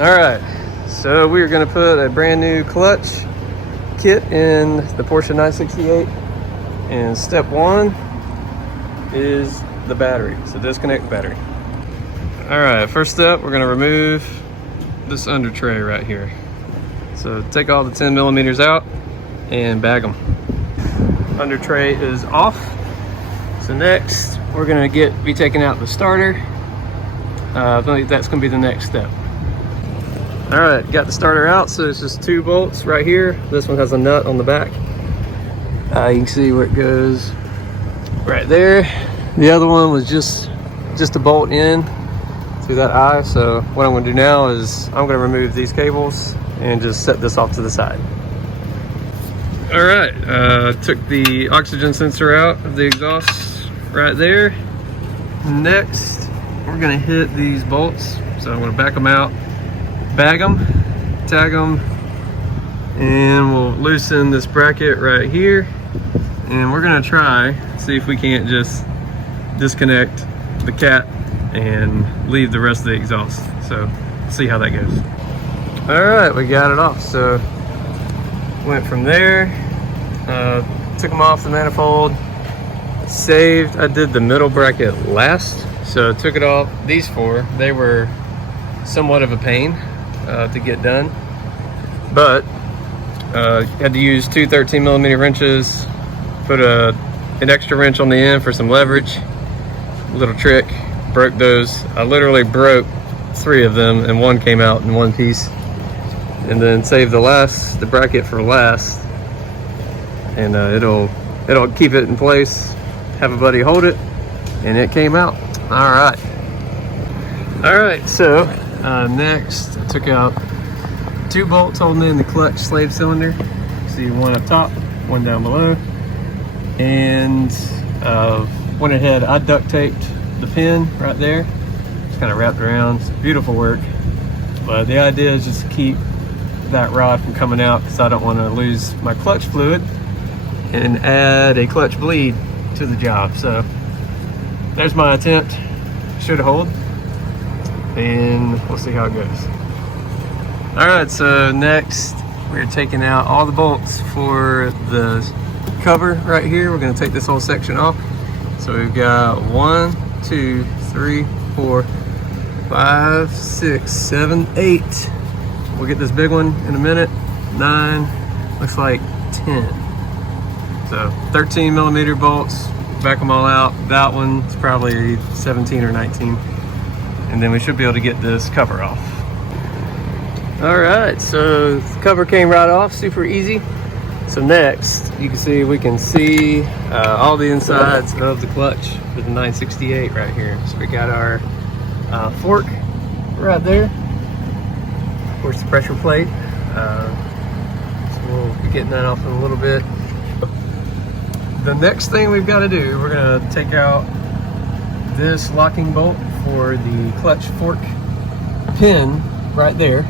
All right, so we're gonna put a brand new clutch kit in the Porsche 968, and step one is the battery, so disconnect the battery. All right, first step, we're gonna remove this under tray right here. So take all the 10 millimeters out and bag them. Under tray is off. So next, we're gonna be taking out the starter. I think that's gonna be the next step. All right, got the starter out, so it's just 2 bolts right here. This one has a nut on the back. You can see where it goes right there. The other one was just a bolt in through that eye. So what I'm gonna do now is I'm gonna remove these cables and just set this off to the side. All right, took the oxygen sensor out of the exhaust right there. Next, we're gonna hit these bolts. So I'm gonna back them out, bag them, tag them, and we'll loosen this bracket right here. And we're gonna try, see if we can't just disconnect the cat and leave the rest of the exhaust. So see how that goes. All right, we got it off. So went from there, took them off the manifold, saved. I did the middle bracket last, so took it off. These 4, they were somewhat of a pain to get done, but had to use 2 13 millimeter wrenches, put an extra wrench on the end for some leverage. Little trick, broke those. I literally broke 3 of them, and 1 came out in one piece. And then save the bracket for last, and it'll keep it in place. Have a buddy hold it, and it came out. All right, so next I took out 2 bolts holding in the clutch slave cylinder. See, 1 up top, 1 down below, and went ahead, I duct taped the pin right there, just kind of wrapped around. It's beautiful work, but the idea is just to keep that rod from coming out, because I don't want to lose my clutch fluid and add a clutch bleed to the job. So there's my attempt. Should hold, and we'll see how it goes. All right, so next we're taking out all the bolts for the cover right here. We're going to take this whole section off. So we've got 1 2 3 4 5 6 7 8. We'll get this big one in a minute. 9, looks like 10. So 13 millimeter bolts, back them all out. That one's probably 17 or 19. And then we should be able to get this cover off. All right, so the cover came right off, super easy. So next, you can see, we can see all the insides of the clutch for the 968 right here. So we got our fork right there. Of course, the pressure plate. So we'll be getting that off in a little bit. The next thing we've got to do, we're going to take out this locking bolt for the clutch fork pin right there.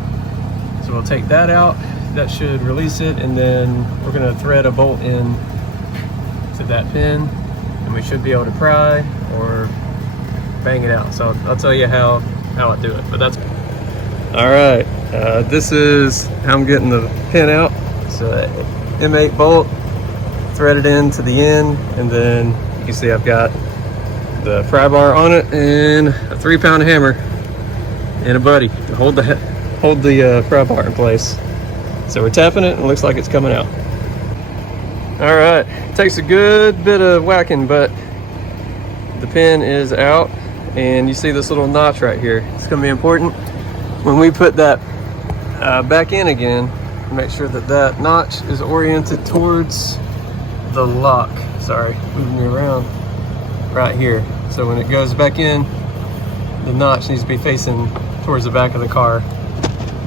So we'll take that out. That should release it, and then we're going to thread a bolt in to that pin, and we should be able to pry or bang it out. So I'll tell you how I do it, but that's all right. This is how I'm getting the pin out. So M8 bolt threaded into the end, and then you can see I've got the pry bar on it and a 3-pound hammer and a buddy to hold the pry bar in place. So we're tapping it, and it looks like it's coming out. All right, it takes a good bit of whacking, but the pin is out, and you see this little notch right here. It's gonna be important when we put that back in again, make sure that that notch is oriented towards the lock. Sorry, moving me around right here. So when it goes back in, the notch needs to be facing towards the back of the car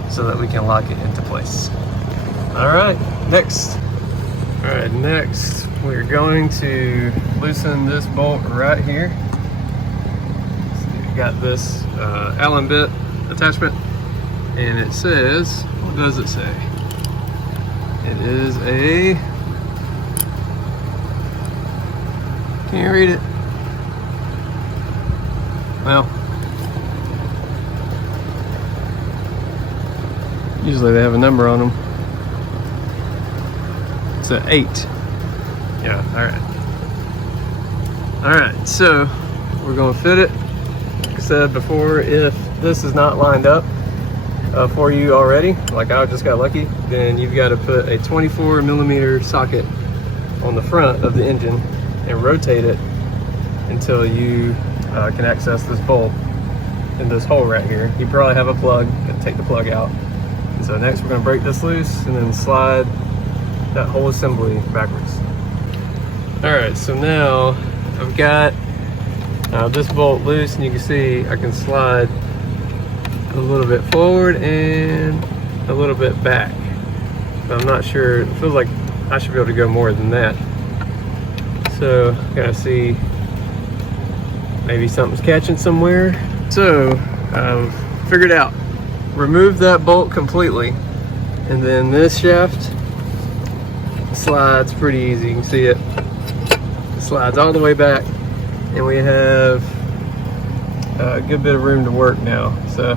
so that we can lock it into place. All right, next we're going to loosen this bolt right here. So we got this Allen bit attachment, and it says, what does it say? It is a, can you read it? Well, Usually they have a number on them. It's an 8. Yeah, all right, so we're gonna fit it. Like I said before, if this is not lined up for you already, like I just got lucky, then you've got to put a 24mm socket on the front of the engine and rotate it until you can access this bolt in this hole right here. You probably have a plug, gotta take the plug out. And so next we're gonna break this loose and then slide that whole assembly backwards. All right, so now I've got this bolt loose, and you can see I can slide a little bit forward and a little bit back. But I'm not sure, it feels like I should be able to go more than that. So gotta see, maybe something's catching somewhere. So I've figured out, remove that bolt completely, and then this shaft slides pretty easy. You can see it slides all the way back, and we have a good bit of room to work now. So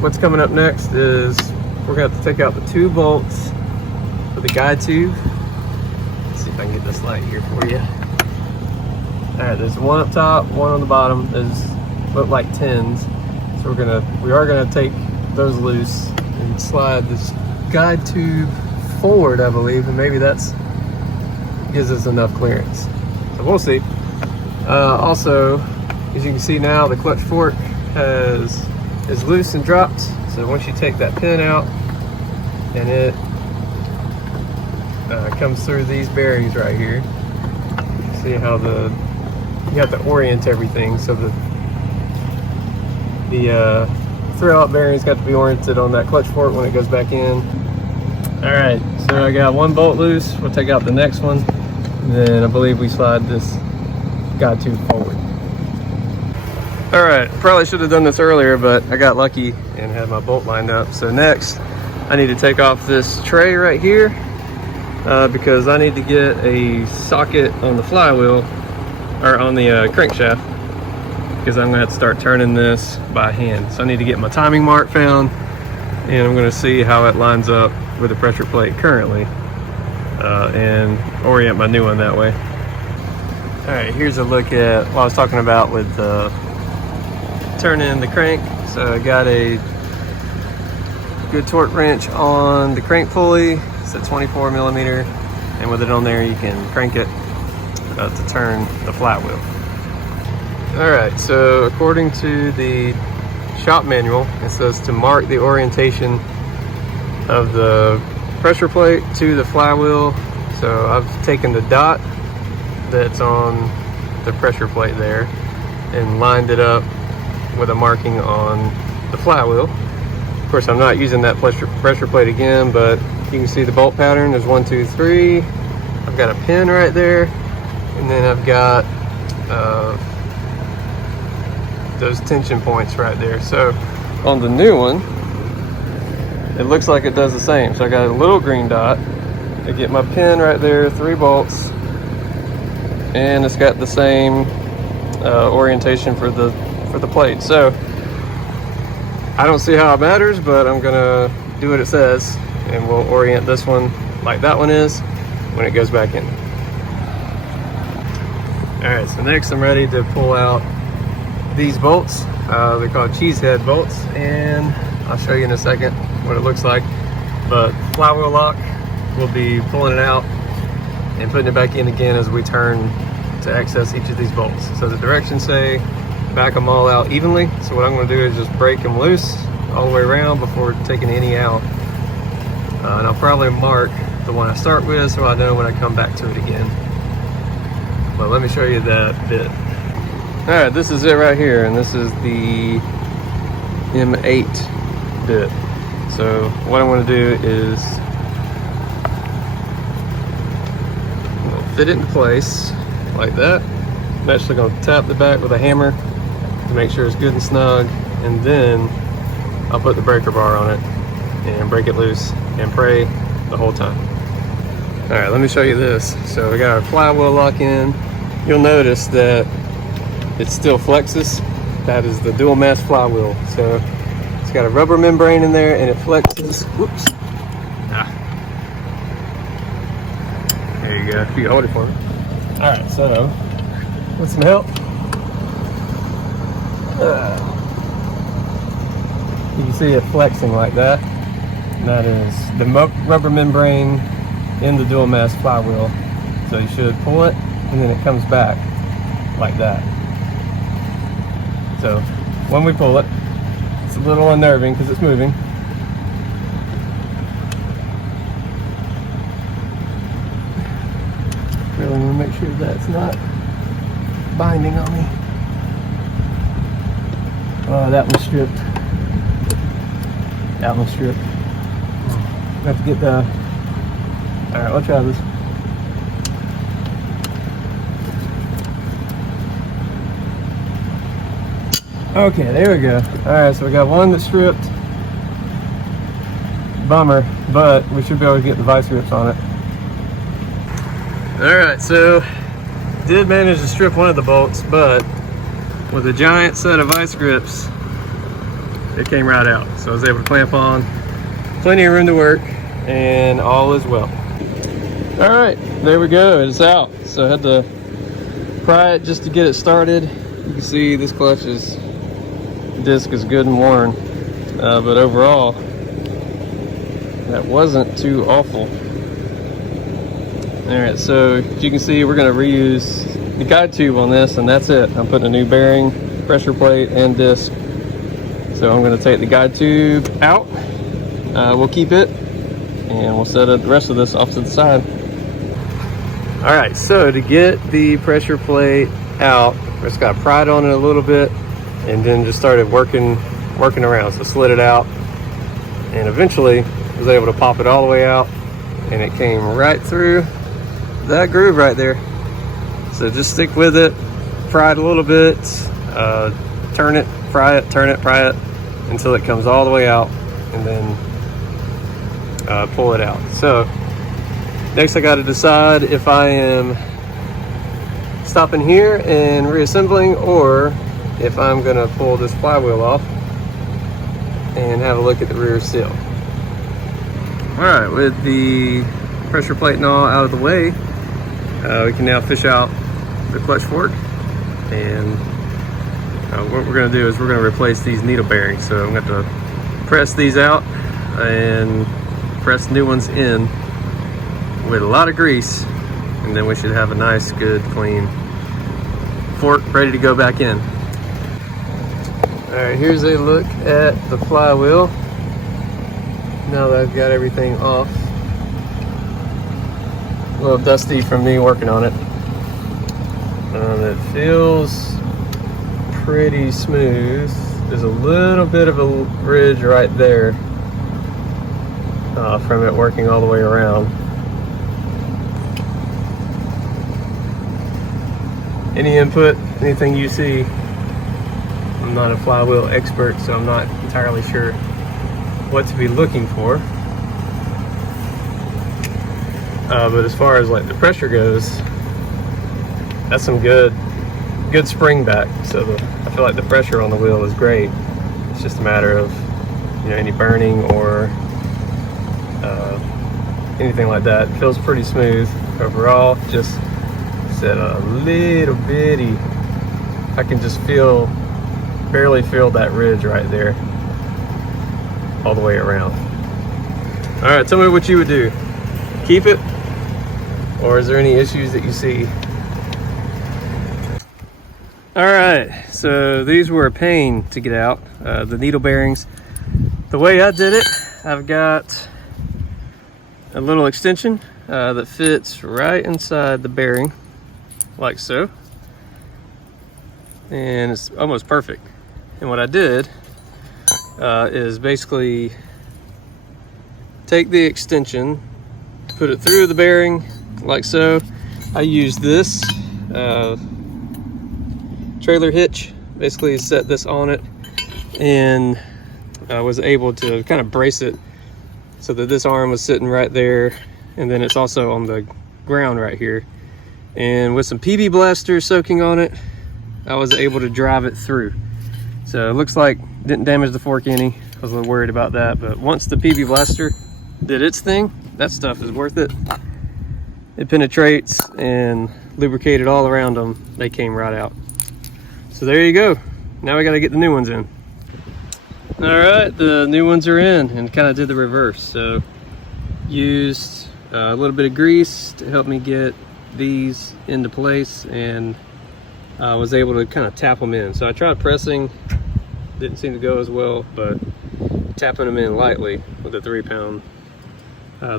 what's coming up next is we're going to have to take out the 2 bolts for the guide tube. Let's see if I can get this light here for you. All right, there's one up top, one on the bottom. Those look like 10s. So we are gonna take those loose and slide this guide tube forward, I believe, and maybe that's gives us enough clearance. So we'll see. Also, as you can see now, the clutch fork is loose and dropped. So once you take that pin out, and it comes through these bearings right here, see how you have to orient everything so the throw-out bearings got to be oriented on that clutch fork when it goes back in. All right, so I got one bolt loose. We'll take out the next one, and then I believe we slide this guide tube forward. All right, probably should have done this earlier, but I got lucky and had my bolt lined up. So next, I need to take off this tray right here because I need to get a socket on the flywheel, or on the crankshaft, because I'm gonna have to start turning this by hand. So I need to get my timing mark found, and I'm gonna see how it lines up with the pressure plate currently, and orient my new one that way. All right, here's a look at what I was talking about with turning the crank. So I got a good torque wrench on the crank pulley. It's a 24mm, and with it on there, you can crank it to turn the flywheel. All right, so according to the shop manual, it says to mark the orientation of the pressure plate to the flywheel. So I've taken the dot that's on the pressure plate there and lined it up with a marking on the flywheel. Of course, I'm not using that pressure plate again, but you can see the bolt pattern. There's 1, 2, 3. I've got a pin right there, and then I've got those tension points right there. So on the new one, it looks like it does the same. So I got a little green dot. I get my pin right there, 3 bolts, and it's got the same orientation for the plate. So I don't see how it matters, but I'm gonna do what it says, and we'll orient this one like that one is when it goes back in. All right, so next I'm ready to pull out these bolts. They're called cheesehead bolts, and I'll show you in a second what it looks like. But flywheel lock, we'll be pulling it out and putting it back in again as we turn to access each of these bolts. So the directions say back them all out evenly. So what I'm going to do is just break them loose all the way around before taking any out. And I'll probably mark the one I start with so I know when I come back to it again. But let me show you that bit. All right, this is it right here, and this is the M8 bit. So what I'm going to do is fit it into place like that. I'm actually going to tap the back with a hammer to make sure it's good and snug, and then I'll put the breaker bar on it and break it loose and pray the whole time. All right, let me show you this. So we got our flywheel lock in. You'll notice that it still flexes. That is the dual mass flywheel. So it's got a rubber membrane in there and it flexes. Whoops. Ah. There you go. You can hold it for me. All right, so with some help, you can see it flexing like that. And that is the rubber membrane in the dual mass flywheel. So you should pull it and then it comes back like that. So when we pull it, it's a little unnerving because it's moving. Really want to make sure that's not binding on me. Oh, that one's stripped. That one's stripped. I have to get the... Alright, we'll try this. Okay, there we go. Alright, so we got one that's stripped. Bummer, but we should be able to get the vice grips on it. Alright, so did manage to strip one of the bolts, but with a giant set of vice grips, it came right out. So I was able to clamp on, plenty of room to work, and all is well. Alright, there we go, it's out. So I had to pry it just to get it started. You can see this clutch's disc is good and worn, but overall, that wasn't too awful. Alright, so as you can see, we're going to reuse the guide tube on this, and that's it. I'm putting a new bearing, pressure plate, and disc. So I'm going to take the guide tube out. We'll keep it, and we'll set the rest of this off to the side. Alright, so to get the pressure plate out, I just got pried on it a little bit, and then just started working around. So slid it out, and eventually was able to pop it all the way out, and it came right through that groove right there. So just stick with it, pry it a little bit, turn it, pry it, turn it, pry it, until it comes all the way out, and then pull it out. So next I got to decide if I am stopping here and reassembling, or if I'm going to pull this flywheel off and have a look at the rear seal. Alright, with the pressure plate and all out of the way, we can now fish out the clutch fork, and what we're going to do is we're going to replace these needle bearings. So I'm going to have to press these out and press new ones in with a lot of grease, and then we should have a nice, good, clean fork ready to go back in. Alright, here's a look at the flywheel now that I've got everything off. A little dusty from me working on it. It feels pretty smooth. There's a little bit of a ridge right there from it working all the way around. Any input, anything you see? I'm not a flywheel expert, so I'm not entirely sure what to be looking for. But as far as like the pressure goes, that's some good spring back. So I feel like the pressure on the wheel is great. It's just a matter of, you know, any burning or anything like that. It feels pretty smooth overall. Just said a little bitty. I can just barely feel that ridge right there all the way around. All right, tell me what you would do. Keep it, or is there any issues that you see? All right, so these were a pain to get out, the needle bearings. The way I did it, I've got a little extension that fits right inside the bearing, like so. And it's almost perfect. And what I did is basically take the extension, put it through the bearing, like so. I used this trailer hitch, basically set this on it, and I was able to kind of brace it so that this arm was sitting right there, and then it's also on the ground right here. And with some PB blaster soaking on it, I was able to drive it through. So it looks like didn't damage the fork any. was a little worried about that, but once the PB Blaster did its thing, that stuff is worth it. It penetrates and lubricated all around them. They came right out. So there you go. Now we got to get the new ones in. All right, the new ones are in, and kind of did the reverse. So used a little bit of grease to help me get these into place, and I was able to kind of tap them in. So I tried pressing, didn't seem to go as well, but tapping them in lightly with a 3-pound,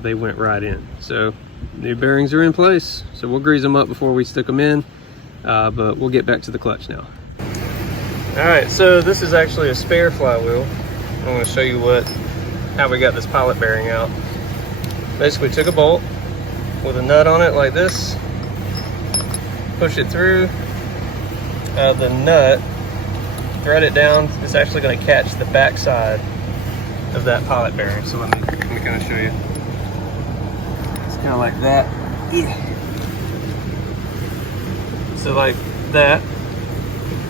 they went right in. So new bearings are in place, so we'll grease them up before we stick them in, but we'll get back to the clutch now. All right, so this is actually a spare flywheel. I'm going to show you how we got this pilot bearing out. Basically took a bolt with a nut on it like this, push it through, the nut, thread it down. It's actually going to catch the back side of that pilot bearing. So let me kind of show you. It's kind of like that. Yeah. So like that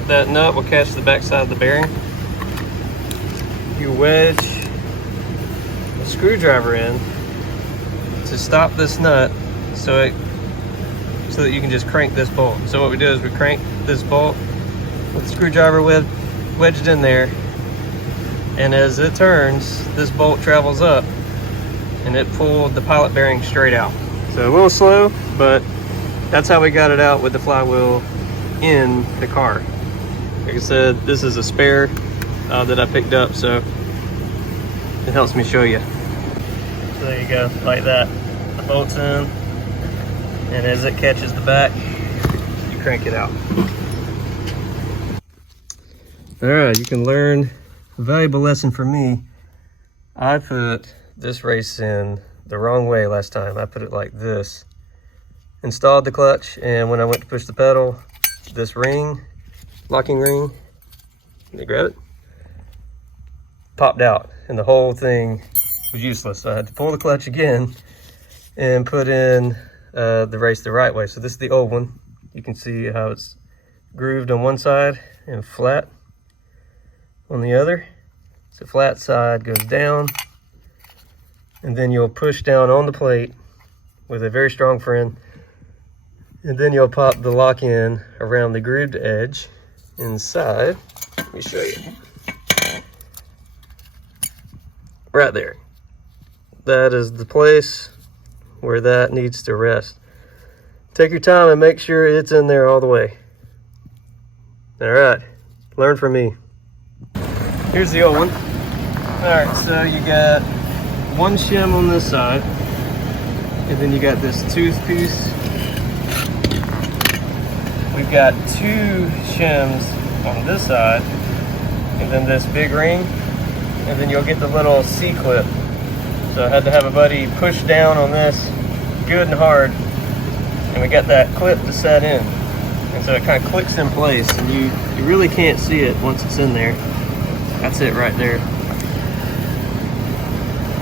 nut will catch the back side of the bearing. You wedge a screwdriver in to stop this nut so that you can just crank this bolt. So what we do is we crank this bolt with the screwdriver wedged in there, and as it turns, this bolt travels up and it pulled the pilot bearing straight out. So a little slow, but that's how we got it out with the flywheel in the car. Like I said, this is a spare that I picked up, so it helps me show you. So there you go, like that. The bolt's in, and as it catches the back, you crank it out. All right, you can learn a valuable lesson from me. I put this race in the wrong way last time. I put it like this. Installed the clutch, and when I went to push the pedal, this ring, locking ring, can you grab it? Popped out, and the whole thing was useless. So I had to pull the clutch again and put in the race the right way. So this is the old one. You can see how it's grooved on one side and flat on the other. So flat side goes down, and then you'll push down on the plate with a very strong friend, and then you'll pop the lock in around the grooved edge inside. Let me show you. Right there. That is the place where that needs to rest. Take your time and make sure it's in there all the way. All right, learn from me. Here's the old one. All right, so you got one shim on this side, and then you got this tooth piece. We've got 2 shims on this side, and then this big ring, and then you'll get the little C-clip. So I had to have a buddy push down on this good and hard, and we got that clip to set in. And so it kind of clicks in place, and you really can't see it once it's in there. That's it right there.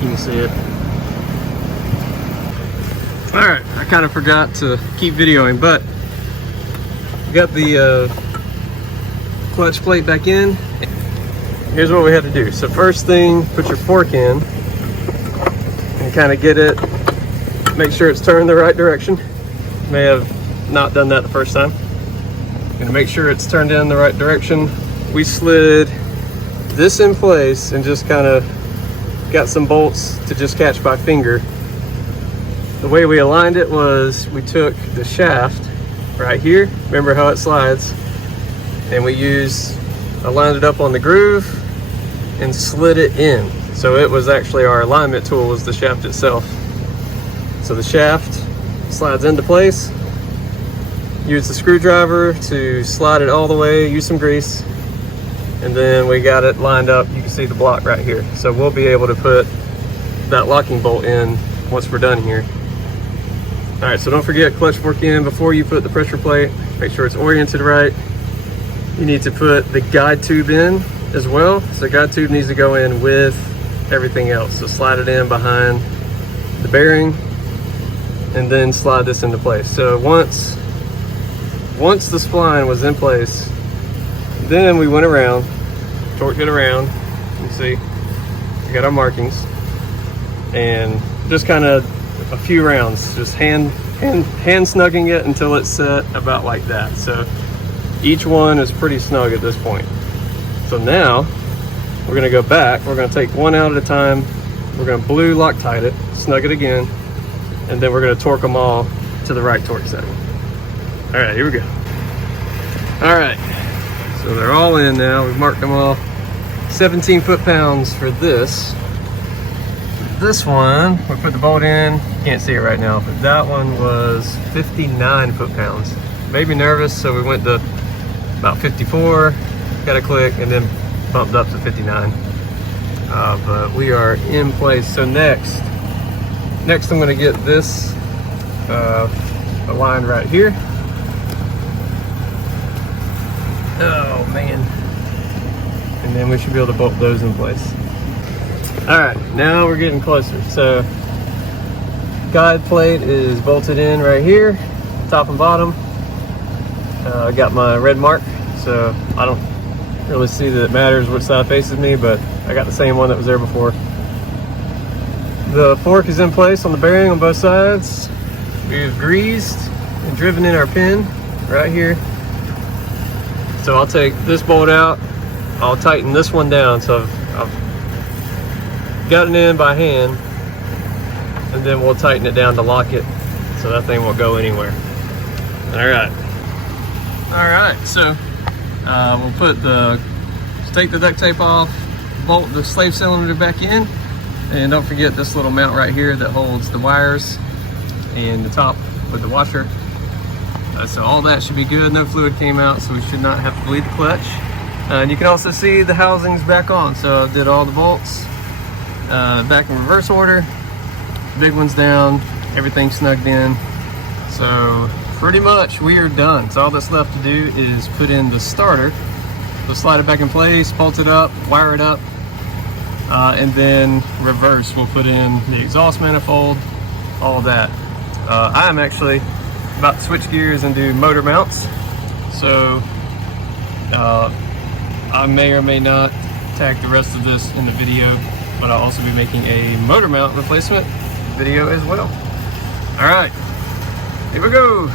You can see it. All right, I kind of forgot to keep videoing, but got the clutch plate back in. Here's what we had to do. So first thing, put your fork in and kind of get it, make sure it's turned the right direction. May have not done that the first time. Gonna make sure it's turned in the right direction. We slid this in place and just kind of got some bolts to just catch by finger. The way we aligned it was we took the shaft right here, remember how it slides, and I lined it up on the groove and slid it in. So it was actually our alignment tool was the shaft itself. So the shaft slides into place. Use the screwdriver to slide it all the way, use some grease, and then we got it lined up. You can see the block right here. So we'll be able to put that locking bolt in once we're done here. All right, so don't forget clutch fork in before you put the pressure plate. Make sure it's oriented right. You need to put the guide tube in as well. So the guide tube needs to go in with everything else. So slide it in behind the bearing and then slide this into place. So once the spline was in place, then we went around, torqued it around, you see, We got our markings, and just kind of a few rounds, just hand snugging it until it's set about like that. So each one is pretty snug at this point. So now we're gonna go back. We're gonna take one out at a time. We're gonna blue Loctite it, snug it again, and then we're gonna torque them all to the right torque setting. All right, here we go. All right, so they're all in now. We've marked them all. 17 foot-pounds for this. This one, we put the bolt in. You can't see it right now, but that one was 59 foot-pounds. Made me nervous, so we went to about 54, got a click, and then bumped up to 59. But we are in place. So next I'm gonna get this aligned right here. Oh man. And then we should be able to bolt those in place. All right, now we're getting closer. So guide plate is bolted in right here, top and bottom. I got my red mark, so I don't really see that it matters which side faces me, but I got the same one that was there before. The fork is in place on the bearing on both sides. We've greased and driven in our pin right here. So I'll take this bolt out, I'll tighten this one down. So I've got it in by hand, and then we'll tighten it down to lock it so that thing won't go anywhere. All right, so we'll take the duct tape off, bolt the slave cylinder back in, and don't forget this little mount right here that holds the wires and the top with the washer. So all that should be good. No fluid came out, so we should not have to bleed the clutch. And you can also see the housings back on. So I did all the bolts back in reverse order. Big one's down, everything snugged in. So pretty much we are done. So all that's left to do is put in the starter. We'll slide it back in place, bolt it up, wire it up, and then reverse. We'll put in the exhaust manifold, all of that. I'm actually about to switch gears and do motor mounts. So I may or may not tag the rest of this in the video, but I'll also be making a motor mount replacement video as well. All right, here we go.